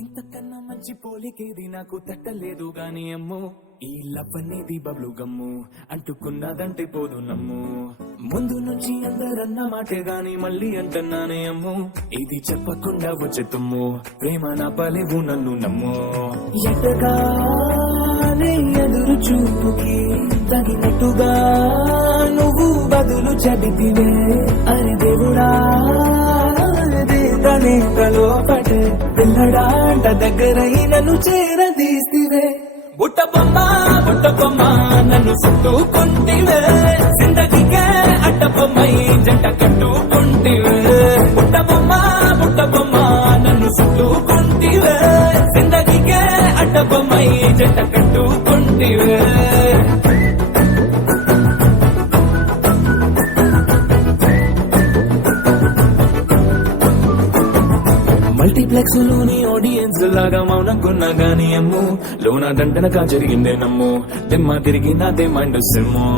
ఇంతకన్నా మంచి పోలికేది నాకు తట్టలేదు గాని అమ్ము ఈ లవ్ అనేది బబ్లు గమ్ము అంటుకున్నదంటే పోదు నమ్ము ముందు నుంచి అందరన్న మాటే గాని మళ్ళీ అంటున్నానే అమ్ము ఇది చెప్పకుండా వచ్చే తుమ్ము ప్రేమ నా పలేవు నన్ను నమ్ము ఎటగానే ఎదురు చూపుకి తగినట్టుగా నువ్వు బదులు చెబితివే అరే దేవుడా తనే లోపటే పిల్లడాంట దగ్గరై నన్ను చేరదీసివే బుట్టబొమ్మ బుట్టబొమ్మ నన్ను చుట్టుకుంటివే జిందగీకే అడ్డబొమ్మై జంట కట్టుకుంటివే బుట్టబొమ్మ బుట్టబొమ్మ నన్ను చుట్టుకుంటివే జిందగీకే అడ్డబొమ్మై జంట కట్టుకుంటివే మల్టీప్లెక్స్ లోని ఆడియన్స్ లాగా మౌనంకున్నా గాని అమ్ము లోన దండనగా జరిగిందే నమ్ము తెమ్మ తిరిగి నాదే మైండ్ సిమ్ము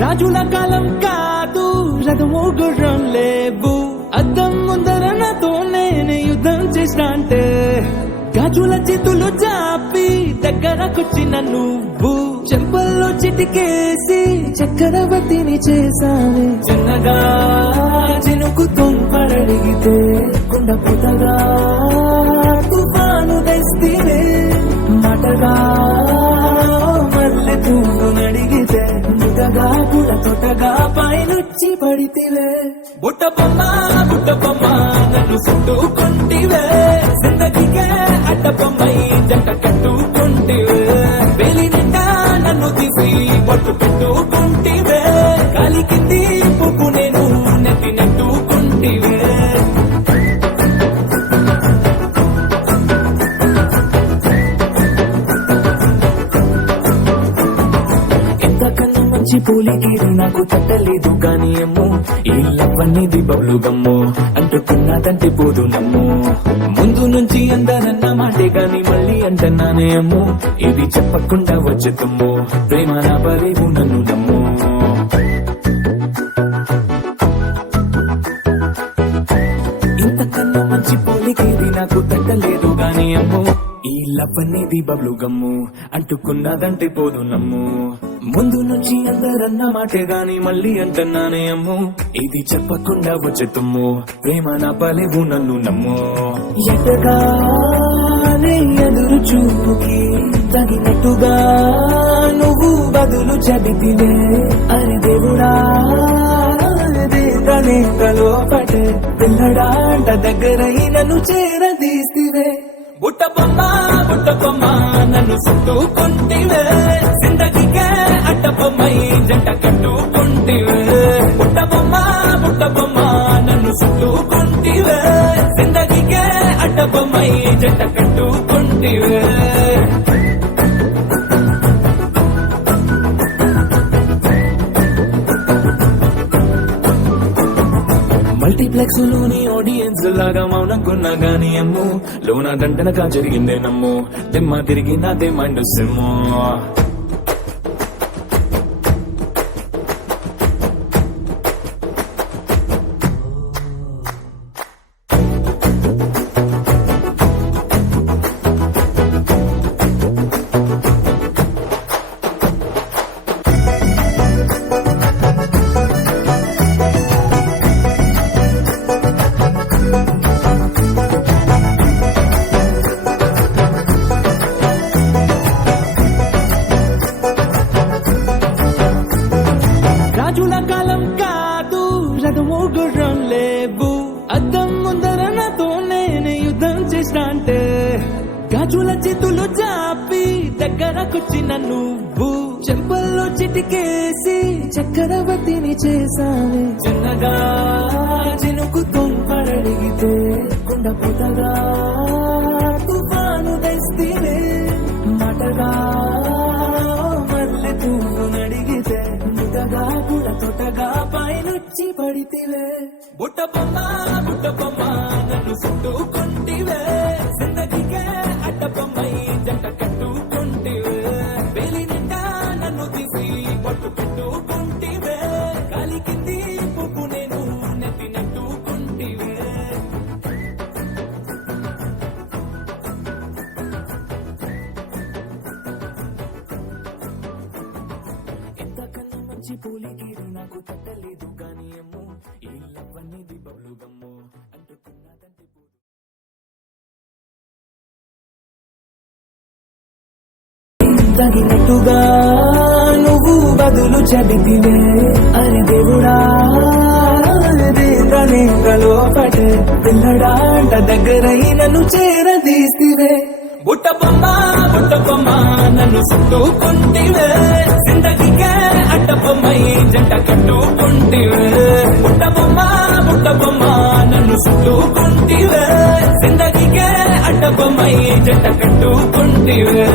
రాజుల కాలం కాదు రథము గుర్రం లేవు అద్దం ముందర నాతో నేను యుద్ధం చేసినంటే గాజుల చేతులు చాపి దగ్గరకొచ్చిన నువ్వు చెంపల్లో చిటికేసి చక్రవర్తిని చేసావే చిన్నగా చినుకు తుంపడడిగితే కుండ పుటగా తుఫాను తెస్తే మాటగా మల్లె పువ్వు నడిగితే ముదగా కూడా తొటగా పైనుచ్చి పడితివే బుట్టబొమ్మ బుట్టబొమ్మ నన్ను చుట్టుకుంటివే జిందగీకే అడ్డబొమ్మై జంట కట్టుకుంటివే వేలి నిండా నన్ను తీసి పట్టు పెట్టుకుంటివే కాలి కింది పువ్వు నేను నెత్తి నెట్టుకుంటివే పోలికేది నాకు తట్టలేదు గాని అమ్ము ఈ లవ్ అనేది బబ్లు గమ్ము అంటుకున్నదంటే పోదు నమ్ము ముందు నుంచి అందరన్న మాటే గాని మళ్ళీ అంటున్నానే అమ్ము ఇది చెప్పకుండా వచ్చే తుమ్ము ప్రేమ నా పలేవు నన్ను నమ్ము ఇంతకన్నా మంచి పోలికేది నాకు తట్టలేదు గాని అమ్ము ఈ లవ్ అనేది బబ్లు గమ్ము అంటుకున్నదంటే పోదు నమ్ము ముందు నుంచి అందరన్న మాటే గాని మళ్ళీ అంటున్నానే అమ్ము ఇది చెప్పకుండా వచ్చే తుమ్ము ప్రేమ నా పలేవు నన్ను నమ్ము ఎటగానే ఎదురు చూపుకి తగినట్టుగా నువ్వు బదులు చెబితివే అరే దేవుడా తనే లోపటే పిల్లడాంట దగ్గరై నన్ను చేరదీసివే బుట్టబొమ్మ బుట్టబొమ్మ నన్ను చుట్టుకుంటివే జిందగీకే అడ్డబొమ్మై జంట కట్టుకుంటివే బుట్టబొమ్మ బుట్టబొమ్మ నన్ను చుట్టుకుంటివే జిందగీకే అడ్డబొమ్మై జంట కట్టుకుంటివే మల్టీప్లెక్స్ లోని ఆడియన్స్ లాగా మౌనంకున్నా గాని అమ్ము లోన దండనగా జరిగిందే నమ్ము తెమ్మ తిరిగి నాదే మైండ్ సిమ్ము రాజుల కాలం కాదు రథము గుర్రం లేవు అద్దం ముందర నాతో నేను యుద్ధం చేసినంటే గాజుల చేతులు చాపి దగ్గరకొచ్చిన నువ్వు చెంపల్లో చిటికేసి చక్రవర్తిని చేసావే చిన్నగా చినుకు తుంపడడిగి పడితే కొండ పుటగా తుఫాను తెస్తివే మాటగా మల్లె పువ్వు నడిగితే ముటగా కూడా తొటగా పైనుచ్చి పడితివే బుట్టబొమ్మ బుట్టబొమ్మ నన్ను చుట్టుకుంటివే జిందగీకే అడ్డబొమ్మై జంట కట్టుకుంటివే వేలి నిండా నన్ను తీసి పట్టు పెట్టుకుంటివే కాలి కింది పువ్వు నేను నెత్తి నెట్టుకుంటివే ఎంతకన్నా మంచి పోలికి నాకు తట్టలేదు కానీ అమ్మో ఈ లవ్వనేది బబ్లు గమ్ము అంటుకున్నదంటే తగినట్టుగా నువ్వు బదులు చెబితివే అరే దేవుడా దేవనే లోపటే పిల్లడాంట దగ్గరై నన్ను చేరదీసివే బుట్టబొమ్మ బుట్టబొమ్మ నన్ను చుట్టుకుంటివే జిందగీకే అడ్డబొమ్మై జంట కట్టుకుంటివే బుట్టబొమ్మ బుట్టబొమ్మ నన్ను చుట్టుకుంటివే జిందగీకే అడ్డబొమ్మై జంట కట్టుకుంటివే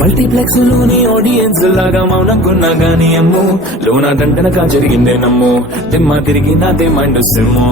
మల్టీప్లెక్స్ లోని ఆడియన్స్ లాగా మౌనంకున్నా గానీ అమ్ము లోన దండనగా జరిగిందే నమ్ము దిమ్మ తిరిగి నాదే మైండ్ సిమ్ము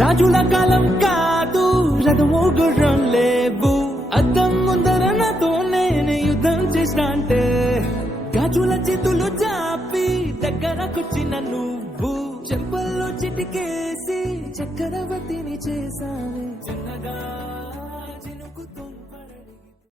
రాజుల కాలం కాదు రథము గుర్రం లేవు అద్దం ముందర నాతో నేను యుద్ధం చేస్తా అంటే గాజుల చేతులు చాపి దగ్గరకొచ్చిన నువ్వు చెంపల్లో చిటికేసి చక్రవర్తిని చేసావే చిన్నగా చినుకుతున్న